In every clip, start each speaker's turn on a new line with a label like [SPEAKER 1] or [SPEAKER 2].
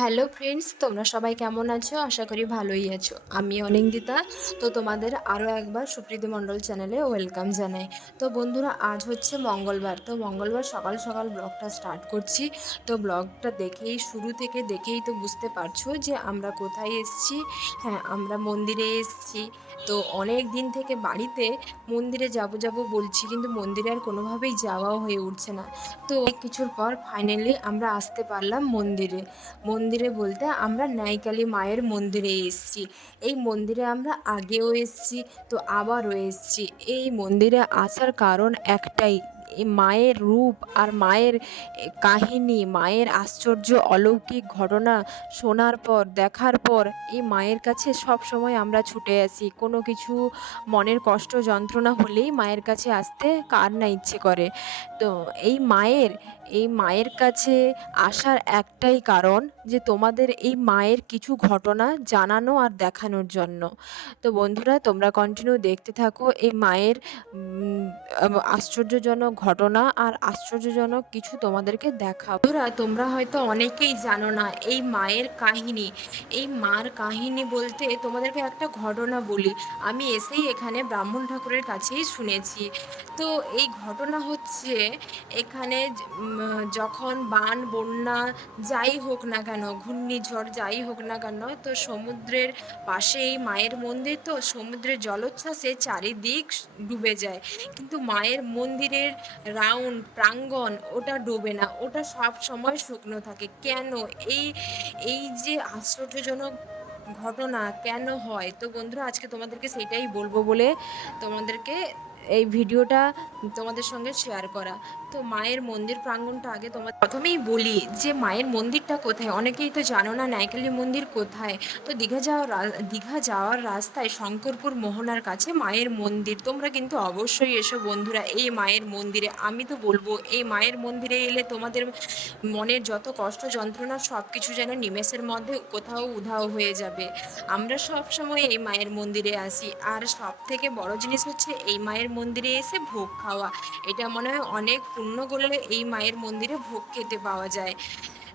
[SPEAKER 1] Hello friends তোমরা সবাই কেমন আছো? আশা করি ভালোই আছো। আমি অনিন্দিতা। তো তোমাদের আরও একবার সুপ্রীতি মণ্ডল চ্যানেলে ওয়েলকাম জানাই। তো বন্ধুরা, আজ হচ্ছে মঙ্গলবার। তো মঙ্গলবার সকাল সকাল ব্লগটা স্টার্ট করছি। তো ব্লগটা দেখেই, শুরু থেকে দেখেই তো বুঝতে পারছ যে আমরা কোথায় এসছি। হ্যাঁ আমরা মন্দিরে এসেছি। তো অনেক দিন থেকে বাড়িতে মন্দিরে যাব যাব বলছি, কিন্তু মন্দিরে আর কোনোভাবেই যাওয়াও হয়ে উঠছে না। তো কিছুর পর ফাইনালি আমরা আসতে পারলাম মন্দিরে। মন্দিরে বলতে আমরা ন্যায়কালী মায়ের মন্দিরে এসেছি। এই মন্দিরে আমরা আগেও এসেছি, তো আবারও এসেছি। এই মন্দিরে আসার কারণ একটাই, এই মায়ের রূপ আর মায়ের কাহিনী, মায়ের আশ্চর্য অলৌকিক ঘটনা শোনার পর, দেখার পর এই মায়ের কাছে সব সময় আমরা ছুটে আসি। কোনো কিছু মনের কষ্ট যন্ত্রণা হলেই মায়ের কাছে আসতে কার না ইচ্ছে করে? তো এই মায়ের এই মায়ের কাছে আসার একটাই কারণ যে তোমাদের এই মায়ের কিছু ঘটনা জানানো আর দেখানোর জন্য। তো বন্ধুরা, তোমরা কন্টিনিউ দেখতে থাকো এই মায়ের আশ্চর্যজনক ঘটনা আর আশ্চর্যজনক কিছু তোমাদেরকে দেখাবো। বন্ধুরা, তোমরা হয়তো অনেকেই জানো না এই মায়ের কাহিনী। এই মার কাহিনী বলতে তোমাদেরকে একটা ঘটনা বলি। আমি এসেই এখানে ব্রাহ্মণ ঠাকুরের কাছেই শুনেছি। তো এই ঘটনা হচ্ছে এখানে যখন বান, বন্যা যাই হোক না কেন, ঘূর্ণিঝড় যাই হোক না কেন, তো সমুদ্রের পাশে এই মায়ের মন্দির, তো সমুদ্রের জলোচ্ছ্বাসে চারিদিক ডুবে যায়। কিন্তু মায়ের মন্দিরের রাউন্ড, প্রাঙ্গণ ওটা ডোবে না, ওটা সব সময় শুকনো থাকে। কেন? এই এই যে আশ্চর্যজনক ঘটনা কেন হয়? তো বন্ধুরা, আজকে তোমাদেরকে সেটাই বলব বলে তোমাদেরকে এই ভিডিওটা তোমাদের সঙ্গে শেয়ার করা। তো মায়ের মন্দির প্রাঙ্গণটা আগে তোমার প্রথমেই বলি যে মায়ের মন্দিরটা কোথায়? অনেকেই তো জানো না নাইকালি মন্দির কোথায়? তো দীঘা যাওয়ার দীঘা যাওয়ার রাস্তায় শঙ্করপুর মোহনার কাছে মায়ের মন্দির। তোমরা কিন্তু অবশ্যই এসো বন্ধুরা, এই মায়ের মন্দিরে। আমি তো বলব, এই মায়ের মন্দিরে এলে তোমাদের মনের যত কষ্ট যন্ত্রণা সব কিছু যেন নিমেষের মধ্যে কোথাও উধাও হয়ে যাবে। আমরা সব সময় এই মায়ের মন্দিরে আসি। আর সব থেকে বড় জিনিস হচ্ছে এই মায়ের মন্দিরে এসে ভোগ খাওয়া। এটা মনে হয় অনেক পুণ্য করলে এই মায়ের মন্দিরে ভোগ খেতে পাওয়া যায়।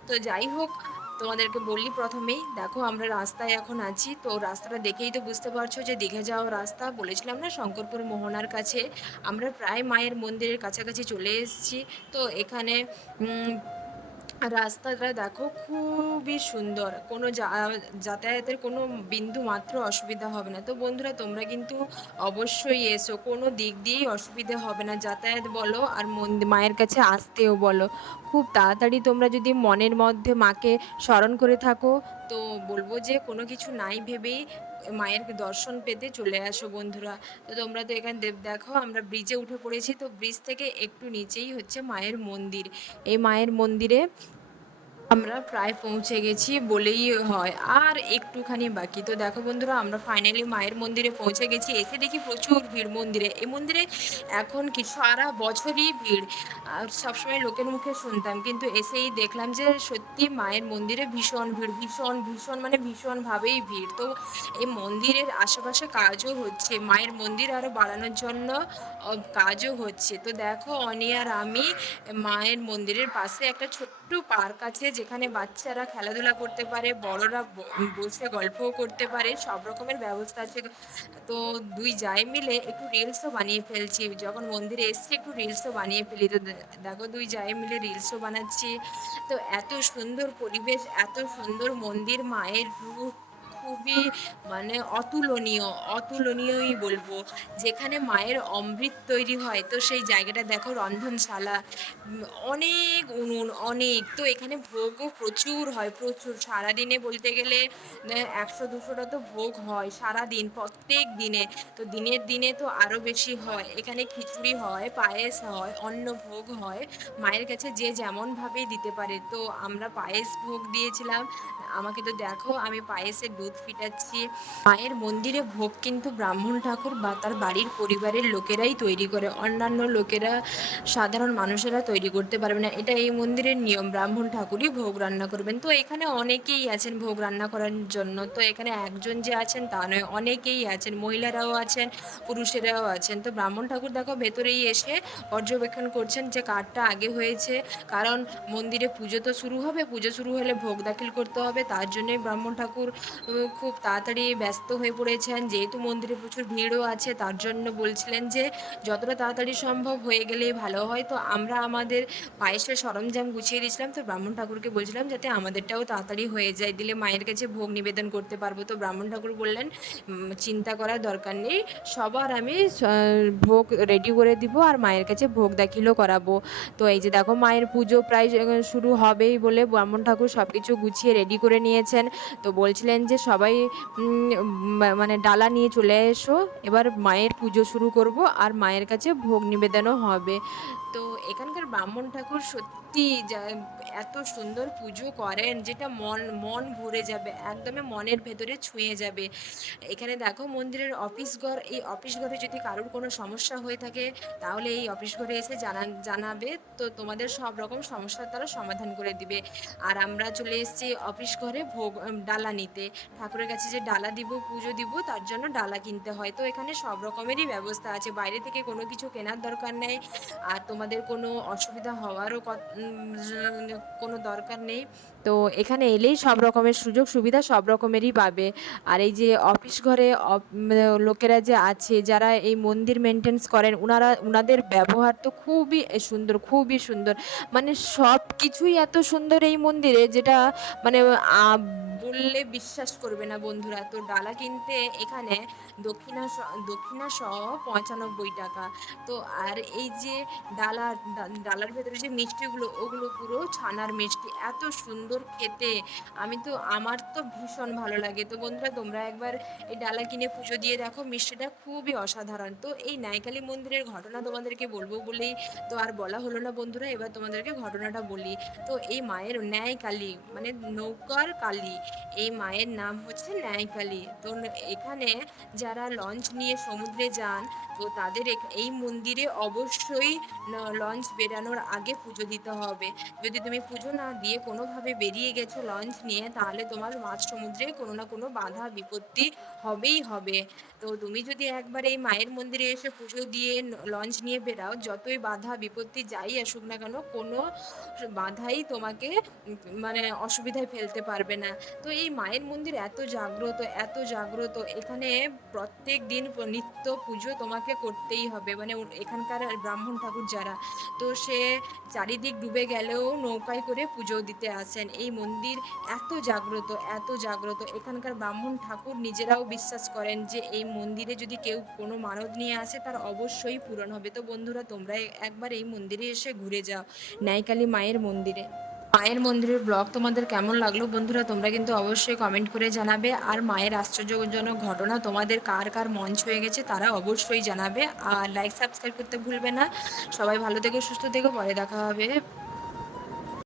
[SPEAKER 1] তো যাই হোক, তোমাদেরকে বললি প্রথমেই, দেখো আমরা রাস্তায় এখন আছি, তো রাস্তাটা দেখেই তো বুঝতে পারছ যে দীঘা যাওয়ার রাস্তা। বলেছিলাম না শঙ্করপুর মোহনার কাছে। আমরা প্রায় মায়ের মন্দিরের কাছাকাছি চলে এসেছি। তো এখানে রাস্তাটা দেখো খুবই সুন্দর। কোনো যাতায়াতের কোনো বিন্দু মাত্র অসুবিধা হবে না। তো বন্ধুরা, তোমরা কিন্তু অবশ্যই এসো। কোনো দিক দিয়েই অসুবিধা হবে না। যাতায়াত বলো আর মায়ের কাছে আসতেও বলো। খুব তাড়াতাড়ি তোমরা যদি মনের মধ্যে মাকে স্মরণ করে থাকো, তো বলব যে কোনো কিছু নাই ভেবেই মায়ের দর্শন পেতে চলে আসো বন্ধুরা। তো তোমরা তো এখানে দেব দেখো, আমরা ব্রিজে উঠে পড়েছি। তো ব্রিজ থেকে একটু নিচেই হচ্ছে মায়ের মন্দির। এই মায়ের মন্দিরে আমরা প্রায় পৌঁছে গেছি বলেই হয়। আর একটুখানি বাকি। তো দেখো বন্ধুরা, আমরা ফাইনালি মায়ের মন্দিরে পৌঁছে গেছি। এসে দেখি প্রচুর ভিড় মন্দিরে। এই মন্দিরে এখন কি সারা বছরই ভিড়। আর সবসময় লোকের মুখে শুনতাম। কিন্তু এসেই দেখলাম যে সত্যি মায়ের মন্দিরে ভীষণ ভিড়, ভীষণ ভীষণ মানে ভীষণভাবেই ভিড়। তো এই মন্দিরের আশেপাশে কাজও হচ্ছে। মায়ের মন্দির আরও বাড়ানোর জন্য কাজও হচ্ছে। তো দেখো অনি আর আমি মায়ের মন্দিরের পাশে একটা ছোট্ট পার্ক আছে যেখানে বাচ্চারা খেলাধুলা করতে পারে, বড়রা বসে গল্পও করতে পারে, সব রকমের ব্যবস্থা আছে। তো দুই যাই মিলে একটু রিলসও বানিয়ে ফেলছি। যখন মন্দিরে এসছি, একটু রিলসও বানিয়ে ফেলি। তো দেখো, দুই যাই মিলে রিলসও বানাচ্ছি। তো এত সুন্দর পরিবেশ, এত সুন্দর মন্দির, মায়ের রূপ খুবই মানে অতুলনীয়, অতুলনীয়ই বলব। যেখানে মায়ের অমৃত তৈরি হয়, তো সেই জায়গাটা দেখো রন্ধনশালা অনেক উনুন, অনেক। তো এখানে ভোগও প্রচুর হয়, প্রচুর। সারাদিনে বলতে গেলে একশো, দুশোটা তো ভোগ হয় সারা দিন প্রত্যেক দিনে। তো দিনের দিনে তো আরও বেশি হয়। এখানে খিচুড়ি হয়, পায়েস হয়, অন্ন ভোগ হয়। মায়ের কাছে যে যেমনভাবেই দিতে পারে। তো আমরা পায়েস ভোগ দিয়েছিলাম আমাকে তো দেখো, আমি পায়েসে দুধ ফিটাচ্ছি। মায়ের মন্দিরে ভোগ কিন্তু ব্রাহ্মণ ঠাকুর বা তার বাড়ির পরিবারের লোকেরাই তৈরি করে। অন্যান্য লোকেরা, সাধারণ মানুষেরা তৈরি করতে পারবে না। এটা এই মন্দিরের নিয়ম। ব্রাহ্মণ ঠাকুরই ভোগ রান্না করবেন। তো এখানে অনেকেই আছেন ভোগ রান্না করার জন্য। তো এখানে একজন যে আছেন তা নয়, অনেকেই আছেন। মহিলারাও আছেন, পুরুষেরাও আছেন। তো ব্রাহ্মণ ঠাকুর দেখো, ভেতরেই এসে পর্যবেক্ষণ করছেন যে কারটা আগে হয়েছে। কারণ মন্দিরে পুজো তো শুরু হবে। পুজো শুরু হলে ভোগ দাখিল করতে হবে। তার জন্যই ব্রাহ্মণ ঠাকুর খুব তাড়াতাড়ি ব্যস্ত হয়ে পড়েছেন। যেহেতু মন্দিরে প্রচুর ভিড়ও আছে, তার জন্য বলছিলেন যে, যতটা তাড়াতাড়ি সম্ভব হয়ে গেলেই ভালো হয়। তো আমরা আমাদের পায়েসের সরঞ্জাম গুছিয়ে দিয়েছিলাম। তো ব্রাহ্মণ ঠাকুরকে বলছিলাম যাতে আমাদেরটাও তাড়াতাড়ি হয়ে যায়। দিলে মায়ের কাছে ভোগ নিবেদন করতে পারব। তো ব্রাহ্মণ ঠাকুর বললেন চিন্তা করার দরকার নেই। সবার আমি ভোগ রেডি করে দিব আর মায়ের কাছে ভোগ দাখিলও করাবো। তো এই যে দেখো, মায়ের পুজো প্রায় শুরু হবেই বলে ব্রাহ্মণ ঠাকুর সব কিছু গুছিয়ে রেডি করে নিয়েছেন। তো বলছিলেন যে সবাই মানে ডালা নিয়ে চলে এসো। এবার মায়ের পুজো শুরু করব আর মায়ের কাছে ভোগ নিবেদনও হবে। তো এখানকার ব্রাহ্মণ ঠাকুর সত্যি যা- এত সুন্দর পুজো করেন, যেটা মন মন ভরে যাবে, একদমই মনের ভেতরে ছুঁয়ে যাবে। এখানে দেখো মন্দিরের অফিস ঘর, এই অফিস ঘরে যদি কারোর কোনো সমস্যা হয়ে থাকে, তাহলে এই অফিস ঘরে এসে জানা জানাবে। তো তোমাদের সব রকম সমস্যার তারা সমাধান করে দিবে। আর আমরা চলে এসেছি অফিস ঘরে ভোগ ডালা নিতে। ঠাকুরের কাছে যে ডালা দিব, পুজো দিব, তার জন্য ডালা কিনতে হয়। তো এখানে সব রকমেরই ব্যবস্থা আছে। বাইরে থেকে কোনো কিছু কেনার দরকার নেই। আর তোমাদের কোনো অসুবিধা হওয়ারও কোনো দরকার নেই। তো এখানে এলেই সব রকমের সুযোগ সুবিধা সব রকমেরই পাবে। আর এই যে অফিস ঘরে লোকেরা যে আছে, যারা এই মন্দির মেনটেন্স করেন ওনারা ওনাদের ব্যবহার তো খুবই সুন্দর খুবই সুন্দর। মানে সব কিছুই এত সুন্দর এই মন্দিরে, যেটা মানে বললে বিশ্বাস করবে না বন্ধুরা। তো ডালা কিনতে এখানে দক্ষিণা দক্ষিণা সহ পঁচানব্বই টাকা। তো আর এই যে ডালা ডালার ভেতরে যে মিষ্টিগুলো, ওগুলো পুরো ছানার মিষ্টি। এত সুন্দর খেতে। আমি তো, আমার তো ভীষণ ভালো লাগে। তো বন্ধুরা, তোমরা একবার এই ডালা কিনে পুজো দিয়ে দেখো, মিষ্টিটা খুবই অসাধারণ। তো এই নাইকালি মন্দিরের ঘটনা তোমাদেরকে বলব বলেই তো আর বলা হলো না বন্ধুরা, এবার তোমাদেরকে ঘটনাটা বলি। তো এই মায়ের ন্যায় কালী মানে নৌকার কালী, এই মায়ের নাম হচ্ছে ন্যায় কালী তো এখানে যারা লঞ্চ নিয়ে সমুদ্রে যান, তো তাদের এই মন্দিরে অবশ্যই ন- লঞ্চ বেরানোর আগে পুজো দিতে হবে। যদি তুমি পুজো না দিয়ে কোনোভাবে বেরিয়ে গেছো লঞ্চ নিয়ে, তাহলে তোমার মাঝ সমুদ্রে কোনো না কোনো বাধা, বিপত্তি হবেই হবে। তো তুমি যদি একবার এই মায়ের মন্দিরে এসে পুজো দিয়ে লঞ্চ নিয়ে বেরাও, যতই বাধা, বিপত্তি যাই আসুক না কেন, কোনো বাধাই তোমাকে মানে অসুবিধায় ফেলতে পারবে না। তো এই মায়ের মন্দির এত জাগ্রত এত জাগ্রত, এখানে প্রত্যেক দিন নিত্য পুজো তোমাকে করতেই হবে। মানে এখানকার ব্রাহ্মণ ঠাকুর যারা তো সে চারিদিক ডুবে গেলেও নৌকায় করে পুজো দিতে আসেন। এই মন্দির এত জাগ্রত এত জাগ্রত। এখানকার ব্রাহ্মণ ঠাকুর নিজেরাও বিশ্বাস করেন যে এই মন্দিরে যদি কেউ কোনো মানত নিয়ে আসে, তার অবশ্যই পূরণ হবে। তো বন্ধুরা, তোমরা একবার এই মন্দিরে এসে ঘুরে যাও, ন্যায়কালী মায়ের মন্দিরে। মায়ের মন্দিরের ব্লগ তোমাদের কেমন লাগল বন্ধুরা, তোমরা কিন্তু অবশ্যই কমেন্ট করে জানাবে। আর মায়ের আশ্চর্যজনক ঘটনা, তোমাদের কার কার মন ছুঁয়ে গেছে তারা অবশ্যই জানাবে। আর লাইক সাবস্ক্রাইব করতে ভুলবে না। সবাই ভালো থেকে, সুস্থ থেকে, পরে দেখা হবে।